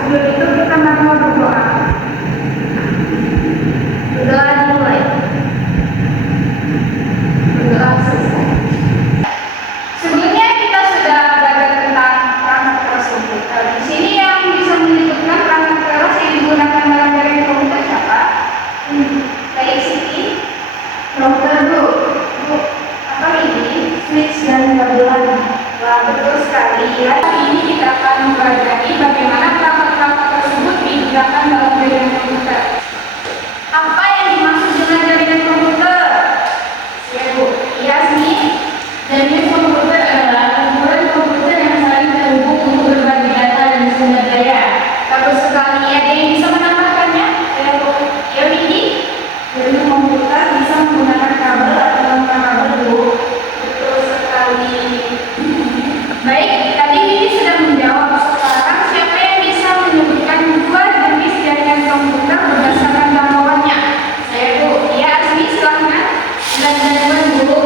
Sebelum itu kita mau berdoa. Berdoa dimulai. Berdoa selesai. Sebelumnya kita sudah belajar tentang perangkat keras komputer. Di sini yang bisa menyebutkan perangkat keras yang digunakan dalam jaringan komputer siapa? Baik Siti. Komputer Bu. Apa ini? Switch dan kabel. Wah, betul sekali. Hari ini kita akan mempelajari bagaimana perangkat tersebut digunakan dalam jaringan komputer. Apa yang dimaksud dengan jaringan komputer? Ya Bu, iya sih. Jaringan komputer adalah kumpulan komputer yang saling terhubung untuk berbagi data dan sumber daya. Bagus sekali. Ada yang bisa menambahkannya? Ya Bu, ya Widi. Jaringan komputer bisa menggunakan kabel atau tanpa kabel Bu. Betul sekali. Baik, tadi Widi sudah menjawab. Sekarang siapa yang bisa menyebutkan dua jenis jaringan komputer berdasarkan jangkauannya? Saya Bu, ya Asmi silahkan. Dan Bu.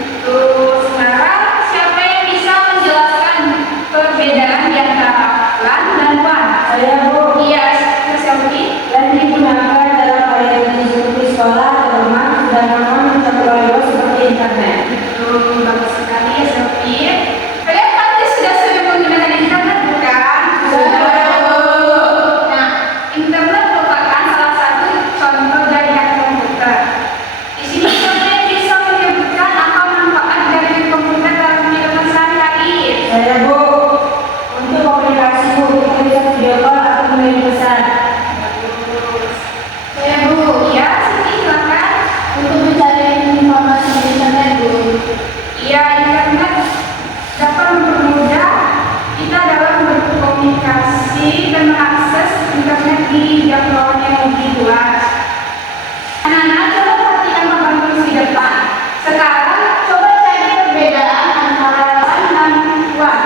Betul. Sekarang siapa yang bisa menjelaskan perbedaan di antara LAN dan WAN? Saya Bu. Iya, Selvi. LAN digunakan dalam layanan di sekolah atau rumah, sedangkan WAN mencakup luas seperti internet. Betul, bagus sekali ya Selvi. Kalian pasti sudah sering menggunakan internet bukan? Nah, internet merupakan salah satu contoh jaringan komputer. Di sini siapa yang bisa menyebutkan apa manfaat jaringan komputer dalam kehidupan sehari-hari? Saya Bu. Untuk komunikasi Bu, kita bisa video call atau mengirim pesan. Saya Bu, ya Siti silakan. Untuk mencari informasi di internet Bu. Iya, internet dapat mempermudah kita dalam berkomunikasi dan mengakses internet di jangkauan yang lebih luas. Anak-anak coba perhatikan papan tulis di depan. Sekarang coba cari perbedaan antara LAN dan WAN.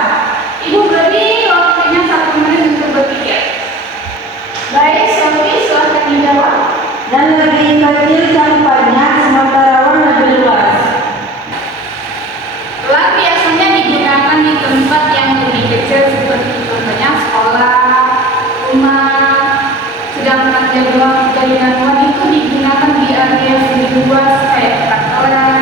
Ibu beri waktunya 1 menit untuk berpikir. Baik, Selvi silahkan dijawab. Dan lebih kecil cakupannya, sementara WAN lebih luas. LAN biasanya digunakan di tempat yang lebih kecil seperti contohnya sekolah, rumah. Sedangkan jaringan WAN itu digunakan di area yang lebih luas kayak kantoran.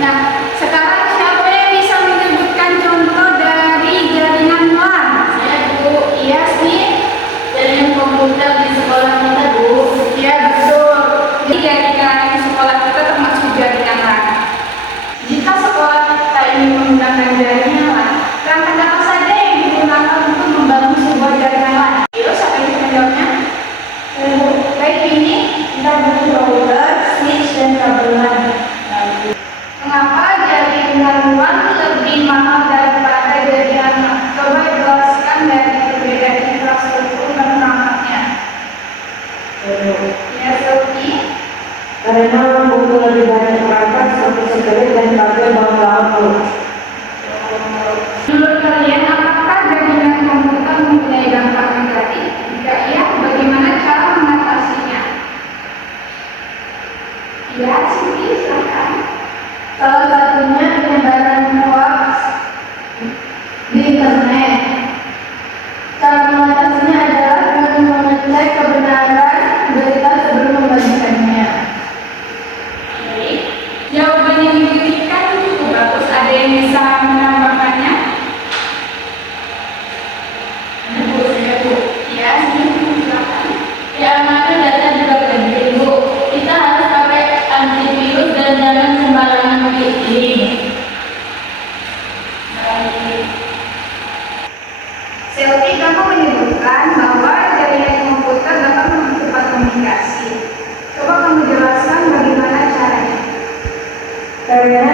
Nah, sekarang siapa yang bisa menyebutkan contoh dari jaringan WAN? Saya Bu, iya sih. Jaringan komputer di sekolah kita Bu. Iya betul. Jadi jaringan di sekolah kita termasuk jaringan LAN. Jika sekolah kita ingin menggunakan jaringan LAN, perangkat apa saja yang digunakan untuk membangun sebuah jaringan LAN? Yuk, siapa yang bisa menjawabnya? Baik, ini Kita butuh router, switch, dan kabel LAN. mengapa jaringan WAN lebih mahal daripada jaringan LAN? Coba jelaskan dari perbedaan infrastruktur dan perangkatnya. Ya, Selvi. Karena membutuhkan lebih banyak perangkat seperti satelit dan kabel bawah laut Bu. Menurut kalian, apakah jaringan komputer mempunyai dampak negatif? Jika iya, bagaimana cara mengatasinya? Ya, Siti, silakan. Salah satunya penyebaran hoax di internet. Cara mengatasinya adalah dengan mengecek kebenaran berita sebelum membagikannya. Baik. Jawaban yang diberikan cukup bagus. Ada yang bisa menambahkannya? Bu, saya Bu. Ya, Siti, silakan. Keamanan data juga penting Bu. Kita harus pakai antivirus dan jangan sembarangan login. Baik. Selvi, kamu menyebutkan bahwa jaringan komputer dapat mempercepat komunikasi. Coba kamu jelaskan bagaimana caranya. Karena